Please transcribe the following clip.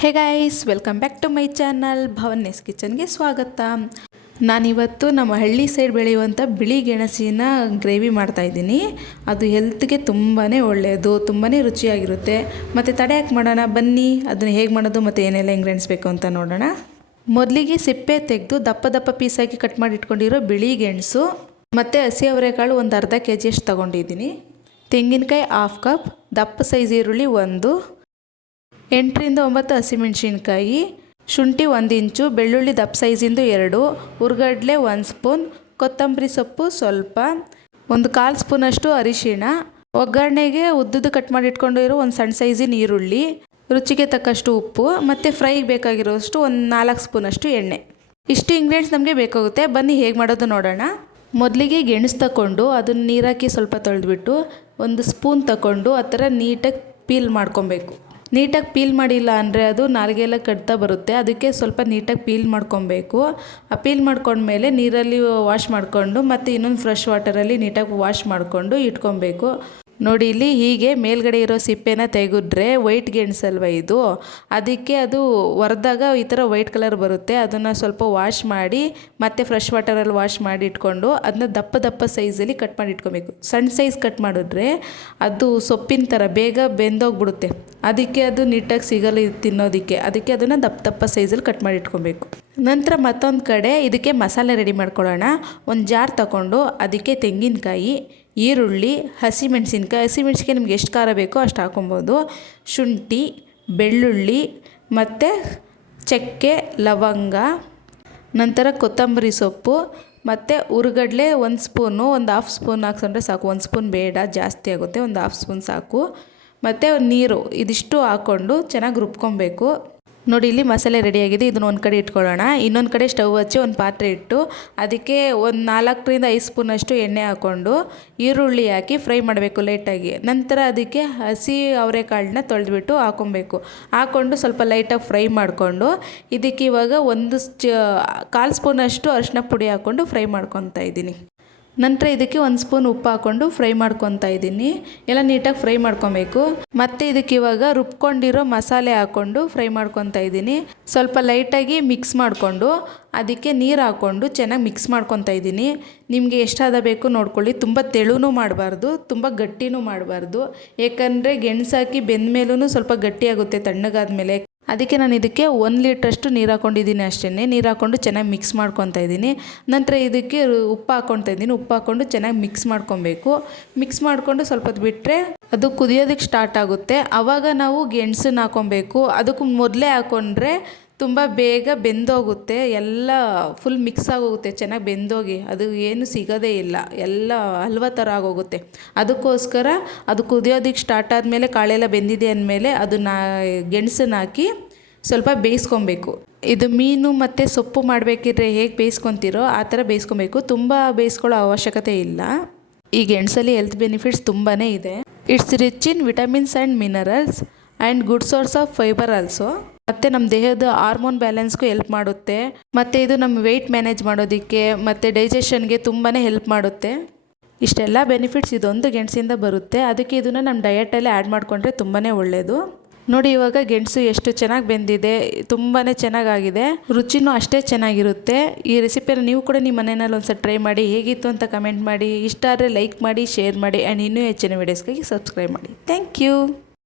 Hey guys, welcome back to my channel Bhavans ಕಿಚನ್ಗೆ ಸ್ವಾಗತ. ನಾನಿವತ್ತು ನಮ್ಮ ಹಳ್ಳಿ ಸೈಡ್ ಬೆಳೆಯುವಂಥ ಬಿಳಿ ಗೆಣಸಿನ ಗ್ರೇವಿ ಮಾಡ್ತಾಯಿದ್ದೀನಿ. ಅದು ಹೆಲ್ತ್ಗೆ ತುಂಬಾ ಒಳ್ಳೆಯದು, ತುಂಬಾ ರುಚಿಯಾಗಿರುತ್ತೆ. ಮತ್ತು ತಡೆಯಾಕೆ ಮಾಡೋಣ ಬನ್ನಿ, ಅದನ್ನು ಹೇಗೆ ಮಾಡೋದು ಮತ್ತು ಏನೆಲ್ಲ ಇಂಗ್ರೀಡಿಯೆಂಟ್ಸ್ ಬೇಕು ಅಂತ ನೋಡೋಣ. ಮೊದಲಿಗೆ ಸಿಪ್ಪೆ ತೆಗೆದು ದಪ್ಪ ದಪ್ಪ ಪೀಸಾಗಿ ಕಟ್ ಮಾಡಿ ಇಟ್ಕೊಂಡಿರೋ ಬಿಳಿ ಗೆಣಸು ಮತ್ತು ಹಸಿ ಅವರೆಕಾಳು ಒಂದು ಅರ್ಧ kg ಅಷ್ಟು ತೊಗೊಂಡಿದ್ದೀನಿ. ತೆಂಗಿನಕಾಯಿ 1/2 ಕಪ್, ದಪ್ಪ ಸೈಜ್ ಈರುಳ್ಳಿ 1, 8 ರಿಂದ 9 ಹಸಿಮೆಣಸಿನ್ಕಾಯಿ, ಶುಂಠಿ 1 ಇಂಚು, ಬೆಳ್ಳುಳ್ಳಿ ದಪ್ಪ ಸೈಜಿಂದು 2, ಉರ್ಗಡ್ಲೆ 1 ಸ್ಪೂನ್, ಕೊತ್ತಂಬರಿ ಸೊಪ್ಪು ಸ್ವಲ್ಪ, 1/4 ಸ್ಪೂನಷ್ಟು ಅರಿಶಿಣ, ಒಗ್ಗರಣೆಗೆ ಉದ್ದುದ್ದು ಕಟ್ ಮಾಡಿ ಇಟ್ಕೊಂಡಿರೋ ಒಂದು ಸಣ್ಣ ಸೈಜಿನ ಈರುಳ್ಳಿ, ರುಚಿಗೆ ತಕ್ಕಷ್ಟು ಉಪ್ಪು ಮತ್ತು ಫ್ರೈಗೆ ಬೇಕಾಗಿರೋಷ್ಟು ಒಂದು 4 ಸ್ಪೂನಷ್ಟು ಎಣ್ಣೆ. ಇಷ್ಟು ಇಂಗ್ರೀಡಿಯೆಂಟ್ಸ್ ನಮಗೆ ಬೇಕಾಗುತ್ತೆ. ಬನ್ನಿ ಹೇಗೆ ಮಾಡೋದು ನೋಡೋಣ. ಮೊದಲಿಗೆ ಗೆಣಸು ತಗೊಂಡು ಅದನ್ನು ನೀರಾಕಿ ಸ್ವಲ್ಪ ತೊಳೆದ್ಬಿಟ್ಟು ಒಂದು ಸ್ಪೂನ್ ತಗೊಂಡು ಆ ಥರ ನೀಟಾಗಿ ಪೀಲ್ ಮಾಡ್ಕೊಬೇಕು. ನೀಟಾಗಿ ಪೀಲ್ ಮಾಡಿಲ್ಲ ಅಂದರೆ ಅದು ನಾಲಿಗೆ ಎಲ್ಲ ಕಟ್ತಾ ಬರುತ್ತೆ. ಅದಕ್ಕೆ ಸ್ವಲ್ಪ ನೀಟಾಗಿ ಪೀಲ್ ಮಾಡ್ಕೊಬೇಕು. ಆ ಪೀಲ್ ಮಾಡ್ಕೊಂಡ್ಮೇಲೆ ನೀರಲ್ಲಿ ವಾಶ್ ಮಾಡಿಕೊಂಡು ಮತ್ತು ಇನ್ನೊಂದು ಫ್ರೆಶ್ ವಾಟರಲ್ಲಿ ನೀಟಾಗಿ ವಾಶ್ ಮಾಡಿಕೊಂಡು ಇಟ್ಕೊಬೇಕು. ನೋಡಿ, ಇಲ್ಲಿ ಹೀಗೆ ಮೇಲ್ಗಡೆ ಇರೋ ಸಿಪ್ಪೆನ ತೆಗೆದ್ರೆ ವೈಟ್ ಗೆಣಸಲ್ವ ಇದು, ಅದಕ್ಕೆ ಅದು ಒರೆದಾಗ ಈ ಥರ ವೈಟ್ ಕಲರ್ ಬರುತ್ತೆ. ಅದನ್ನು ಸ್ವಲ್ಪ ವಾಶ್ ಮಾಡಿ ಮತ್ತು ಫ್ರೆಶ್ ವಾಟರಲ್ಲಿ ವಾಶ್ ಮಾಡಿ ಇಟ್ಕೊಂಡು ಅದನ್ನ ದಪ್ಪ ದಪ್ಪ ಸೈಜಲ್ಲಿ ಕಟ್ ಮಾಡಿ ಇಟ್ಕೊಬೇಕು. ಸಣ್ಣ ಸೈಜ್ ಕಟ್ ಮಾಡಿದ್ರೆ ಅದು ಸೊಪ್ಪಿನ ಥರ ಬೇಗ ಬೆಂದೋಗ್ಬಿಡುತ್ತೆ. ಅದಕ್ಕೆ ಅದು ನೀಟಾಗಿ ಸಿಗಲ್ಲ ತಿನ್ನೋದಕ್ಕೆ. ಅದಕ್ಕೆ ಅದನ್ನು ದಪ್ಪ ದಪ್ಪ ಸೈಜಲ್ಲಿ ಕಟ್ ಮಾಡಿ ಇಟ್ಕೊಬೇಕು. ನಂತರ ಮತ್ತೊಂದು ಕಡೆ ಇದಕ್ಕೆ ಮಸಾಲೆ ರೆಡಿ ಮಾಡ್ಕೊಳ್ಳೋಣ. ಒಂದು ಜಾರ್ ತಗೊಂಡು ಅದಕ್ಕೆ ತೆಂಗಿನಕಾಯಿ, ಈರುಳ್ಳಿ, ಹಸಿಮೆಣ್ಸಿನ್ಕಾಯಿ ನಿಮ್ಗೆ ಎಷ್ಟು ಖಾರ ಬೇಕೋ ಅಷ್ಟು ಹಾಕೊಬೋದು, ಶುಂಠಿ, ಬೆಳ್ಳುಳ್ಳಿ ಮತ್ತು ಚಕ್ಕೆ, ಲವಂಗ, ನಂತರ ಕೊತ್ತಂಬರಿ ಸೊಪ್ಪು ಮತ್ತು ಉರ್ಗಡ್ಲೆ 1 ಸ್ಪೂನು, ಒಂದು 1/2 ಸ್ಪೂನ್ ಹಾಕ್ಕೊಂಡ್ರೆ ಸಾಕು. 1 ಸ್ಪೂನ್ ಬೇಡ, ಜಾಸ್ತಿ ಆಗುತ್ತೆ, ಒಂದು 1/2 ಸ್ಪೂನ್ ಸಾಕು. ಮತ್ತು ನೀರು ಇದಿಷ್ಟು ಹಾಕ್ಕೊಂಡು ಚೆನ್ನಾಗಿ ರುಬ್ಕೊಬೇಕು. ನೋಡಿ, ಇಲ್ಲಿ ಮಸಾಲೆ ರೆಡಿಯಾಗಿದೆ. ಇದನ್ನು ಒಂದು ಕಡೆ ಇಟ್ಕೊಳ್ಳೋಣ. ಇನ್ನೊಂದು ಕಡೆ ಸ್ಟವ್ ಹಚ್ಚಿ ಒಂದು ಪಾತ್ರೆ ಇಟ್ಟು ಅದಕ್ಕೆ ಒಂದು 4 ರಿಂದ 5 ಸ್ಪೂನಷ್ಟು ಎಣ್ಣೆ ಹಾಕ್ಕೊಂಡು ಈರುಳ್ಳಿ ಹಾಕಿ ಫ್ರೈ ಮಾಡಬೇಕು ಲೈಟಾಗಿ. ನಂತರ ಅದಕ್ಕೆ ಹಸಿ ಅವರೆಕಾಳನ್ನ ತೊಳೆದ್ಬಿಟ್ಟು ಹಾಕ್ಕೊಂಡು ಸ್ವಲ್ಪ ಲೈಟಾಗಿ ಫ್ರೈ ಮಾಡಿಕೊಂಡು ಇದಕ್ಕೆ ಇವಾಗ 1/4 ಸ್ಪೂನಷ್ಟು ಅರಿಶಿನ ಪುಡಿ ಹಾಕ್ಕೊಂಡು ಫ್ರೈ ಮಾಡ್ಕೊತಾ ಇದ್ದೀನಿ. ನಂತರ ಇದಕ್ಕೆ 1 ಸ್ಪೂನ್ ಉಪ್ಪು ಹಾಕ್ಕೊಂಡು ಫ್ರೈ ಮಾಡ್ಕೊತಾ ಇದ್ದೀನಿ. ಎಲ್ಲ ನೀಟಾಗಿ ಫ್ರೈ ಮಾಡ್ಕೊಬೇಕು. ಮತ್ತು ಇದಕ್ಕೆ ಇವಾಗ ರುಬ್ಕೊಂಡಿರೋ ಮಸಾಲೆ ಹಾಕ್ಕೊಂಡು ಫ್ರೈ ಮಾಡ್ಕೊತಾ ಇದ್ದೀನಿ. ಸ್ವಲ್ಪ ಲೈಟಾಗಿ ಮಿಕ್ಸ್ ಮಾಡಿಕೊಂಡು ಅದಕ್ಕೆ ನೀರು ಹಾಕ್ಕೊಂಡು ಚೆನ್ನಾಗಿ ಮಿಕ್ಸ್ ಮಾಡ್ಕೊತಾ ಇದ್ದೀನಿ. ನಿಮಗೆ ಎಷ್ಟಾದ ಬೇಕು ನೋಡ್ಕೊಳ್ಳಿ. ತುಂಬ ತೆಳುನೂ ಮಾಡಬಾರ್ದು, ತುಂಬ ಗಟ್ಟಿನೂ ಮಾಡಬಾರ್ದು. ಏಕೆಂದರೆ ಗೆಣಸು ಹಾಕಿ ಬೆಂದ ಮೇಲೂ ಸ್ವಲ್ಪ ಗಟ್ಟಿಯಾಗುತ್ತೆ ತಣ್ಣಗಾದ್ಮೇಲೆ. ಅದಕ್ಕೆ ನಾನು ಇದಕ್ಕೆ 1 ಲೀಟ್ರಷ್ಟು ನೀರು ಹಾಕ್ಕೊಂಡಿದ್ದೀನಿ. ಅಷ್ಟೇ ನೀರು ಹಾಕ್ಕೊಂಡು ಚೆನ್ನಾಗಿ ಮಿಕ್ಸ್ ಮಾಡ್ಕೊತಾ ಇದ್ದೀನಿ. ನಂತರ ಇದಕ್ಕೆ ಉಪ್ಪು ಹಾಕ್ಕೊತಾ ಇದ್ದೀನಿ. ಉಪ್ಪು ಹಾಕ್ಕೊಂಡು ಚೆನ್ನಾಗಿ ಮಿಕ್ಸ್ ಮಾಡ್ಕೊಬೇಕು. ಮಿಕ್ಸ್ ಮಾಡಿಕೊಂಡು ಸ್ವಲ್ಪ ಹೊತ್ತು ಬಿಟ್ಟರೆ ಅದು ಕುದಿಯೋದಕ್ಕೆ ಸ್ಟಾರ್ಟ್ ಆಗುತ್ತೆ. ಆವಾಗ ನಾವು ಗೆಣಸನ್ನು ಹಾಕ್ಕೊಬೇಕು. ಅದಕ್ಕೂ ಮೊದಲೇ ಹಾಕ್ಕೊಂಡ್ರೆ ತುಂಬ ಬೇಗ ಬೆಂದೋಗುತ್ತೆ. ಎಲ್ಲ ಫುಲ್ ಮಿಕ್ಸ್ ಆಗೋಗುತ್ತೆ, ಚೆನ್ನಾಗಿ ಬೆಂದೋಗಿ ಅದು ಏನು ಸಿಗೋದೇ ಇಲ್ಲ, ಎಲ್ಲ ಹಲ್ವಾ ಥರ ಆಗೋಗುತ್ತೆ. ಅದಕ್ಕೋಸ್ಕರ ಅದು ಕುದಿಯೋದಕ್ಕೆ ಸ್ಟಾರ್ಟ್ ಆದಮೇಲೆ ಕಾಳೆಲ್ಲ ಬೆಂದಿದೆ ಅಂದಮೇಲೆ ಅದನ್ನು ಗೆಣಸನ್ನು ಹಾಕಿ ಸ್ವಲ್ಪ ಬೇಯಿಸ್ಕೊಬೇಕು. ಇದು ಮೀನು ಮತ್ತು ಸೊಪ್ಪು ಮಾಡಬೇಕಿದ್ರೆ ಹೇಗೆ ಬೇಯಿಸ್ಕೊತೀರೋ ಆ ಥರ ಬೇಯಿಸ್ಕೊಬೇಕು. ತುಂಬ ಬೇಯಿಸ್ಕೊಳ್ಳೋ ಅವಶ್ಯಕತೆ ಇಲ್ಲ. ಈ ಗೆಣಸಲ್ಲಿ ಹೆಲ್ತ್ ಬೆನಿಫಿಟ್ಸ್ ತುಂಬಾ ಇದೆ. It's rich in vitamins and minerals and good source of fibre also. ಮತ್ತು ನಮ್ಮ ದೇಹದ ಹಾರ್ಮೋನ್ ಬ್ಯಾಲೆನ್ಸ್ಗೂ ಹೆಲ್ಪ್ ಮಾಡುತ್ತೆ. ಮತ್ತು ಇದು ನಮ್ಮ ವೆಯ್ಟ್ ಮ್ಯಾನೇಜ್ ಮಾಡೋದಕ್ಕೆ ಮತ್ತು ಡೈಜೆಷನ್ಗೆ ತುಂಬಾ ಹೆಲ್ಪ್ ಮಾಡುತ್ತೆ. ಇಷ್ಟೆಲ್ಲ ಬೆನಿಫಿಟ್ಸ್ ಇದೊಂದು ಗೆಣಸಿಂದ ಬರುತ್ತೆ. ಅದಕ್ಕೆ ಇದನ್ನು ನಮ್ಮ ಡಯಟಲ್ಲಿ ಆ್ಯಡ್ ಮಾಡಿಕೊಂಡ್ರೆ ತುಂಬಾ ಒಳ್ಳೆಯದು. ನೋಡಿ, ಇವಾಗ ಗೆಣಸು ಎಷ್ಟು ಚೆನ್ನಾಗಿ ಬೆಂದಿದೆ, ತುಂಬಾ ಚೆನ್ನಾಗಾಗಿದೆ. ರುಚಿನೂ ಅಷ್ಟೇ ಚೆನ್ನಾಗಿರುತ್ತೆ. ಈ ರೆಸಿಪಿಯನ್ನು ನೀವು ಕೂಡ ನಿಮ್ಮ ಮನೆಯಲ್ಲಿ ಒಂದ್ಸಲ ಟ್ರೈ ಮಾಡಿ. ಹೇಗಿತ್ತು ಅಂತ ಕಮೆಂಟ್ ಮಾಡಿ. ಇಷ್ಟ ಆದರೆ ಲೈಕ್ ಮಾಡಿ, ಶೇರ್ ಮಾಡಿ ಆ್ಯಂಡ್ ಇನ್ನೂ ಹೆಚ್ಚಿನ ವೀಡಿಯೋಸ್ಗಾಗಿ ಸಬ್ಸ್ಕ್ರೈಬ್ ಮಾಡಿ. Thank you.